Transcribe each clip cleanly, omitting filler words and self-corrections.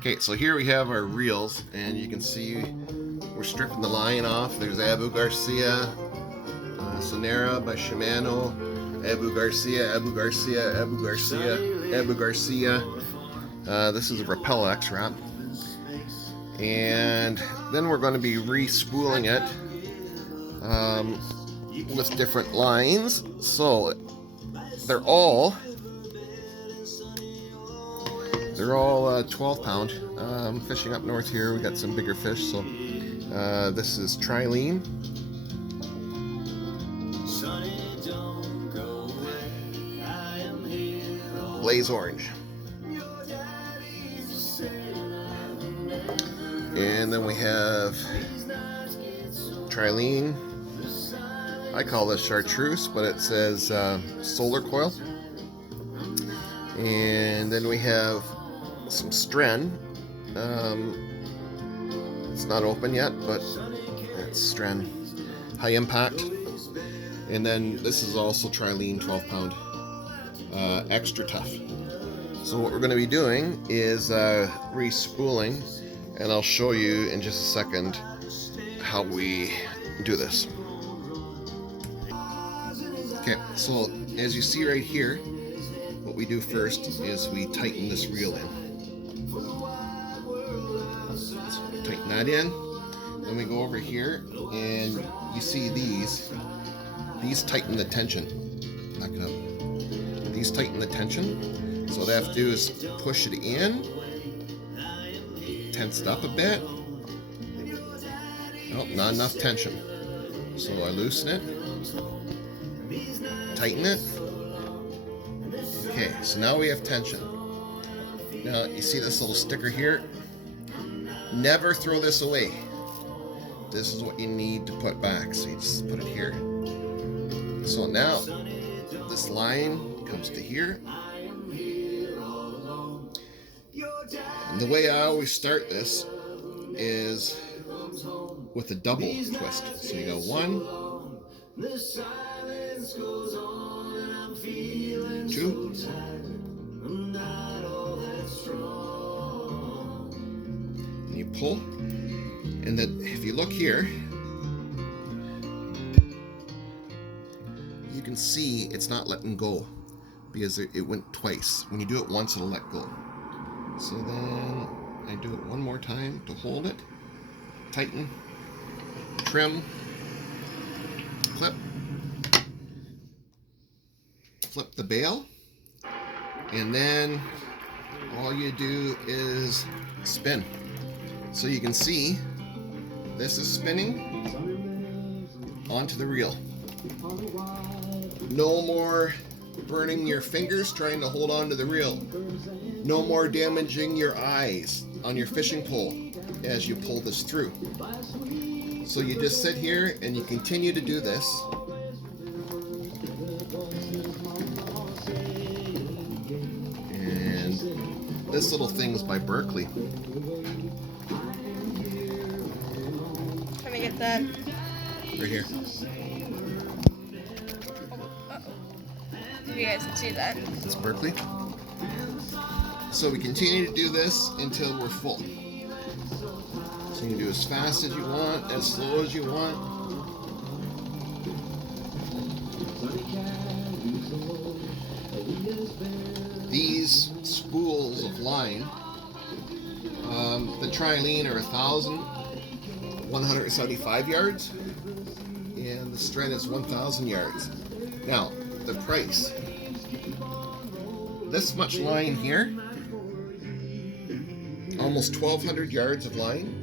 Okay, so here we have our reels, and you can see we're stripping the line off. There's Abu Garcia, Sonera by Shimano, Abu Garcia, Abu Garcia, Abu Garcia, Abu Garcia. This is a Rappel X wrap. And then we're going to be re-spooling it with different lines. So they're all 12 pound. Fishing up north here, we got some bigger fish. So this is Trilene. Blaze orange. And then we have Trilene. I call this chartreuse, but it says solar coil. And then we have some Stren. It's not open yet, but it's Stren. High impact. And then this is also Trilene 12 pound. Extra tough. So what we're going to be doing is re-spooling, and I'll show you in just a second how we do this. Okay, so as you see right here, what we do first is we tighten this reel in. So we tighten that in, then we go over here, and you see these tighten the tension. Back it up. These tighten the tension. So what I have to do is push it in, tense it up a bit. Nope, not enough tension. So I loosen it, tighten it. Okay, so now we have tension. Now you see this little sticker here? Never throw this away. This is what you need to put back, so you just put it here. So now this line comes to here. And the way I always start this is with a double twist. So you go 1, 2, and you pull. And then if you look here, you can see it's not letting go because it went twice. When you do it once, it'll let go. So then I do it one more time to hold it, tighten, trim, clip, flip the bail, and then all you do is spin. So you can see this is spinning onto the reel. No more burning your fingers trying to hold on to the reel. No more damaging your eyes on your fishing pole as you pull this through. So you just sit here and you continue to do this. And this little thing is by Berkeley. Can I get that? Right here. If you guys can see that. It's Berkeley. So we continue to do this until we're full. So you can do as fast as you want, as slow as you want. These spools of line, the Trilene are 1,175 yards, and the Stren is 1,000 yards. Now, the price. This much line here, almost 1,200 yards of line,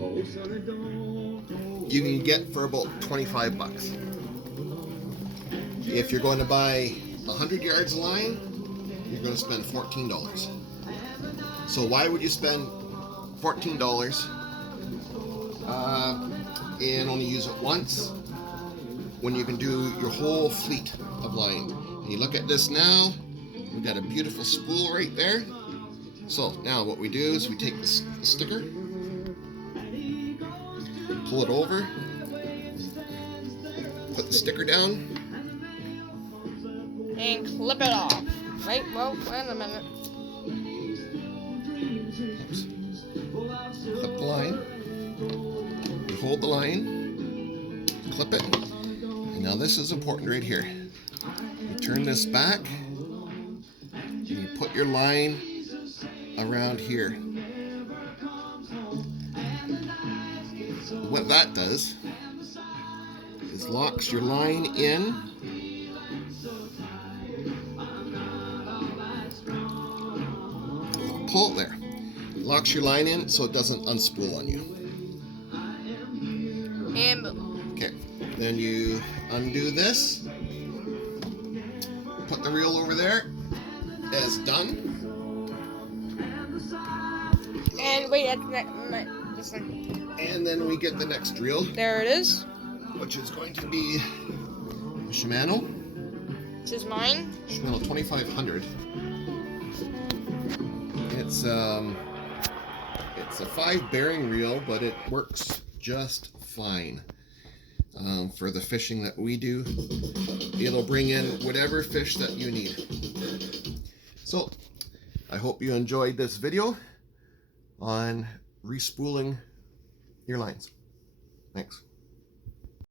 you can get for about 25 bucks. If you're going to buy 100 yards of line, you're going to spend $14. So why would you spend $14 and only use it once when you can do your whole fleet of line? And you look at this now, we got a beautiful spool right there. So now what we do is we take the sticker, pull it over, put the sticker down, And clip it off. Wait a minute. oops, hold the line, clip it, and now this is important right here. You turn this back, and you put your line around here. What that does is locks your line in. Pull it there. Locks your line in so it doesn't unspool on you. And boom. Okay, then you undo this. Put the reel over there as done. And wait, that's this one. And then we get the next reel, There it is. which is going to be a Shimano. This is mine. Shimano 2500. It's a 5 bearing reel, but it works just fine for the fishing that we do. It'll bring in whatever fish that you need. So I hope you enjoyed this video on respooling your lines. Thanks.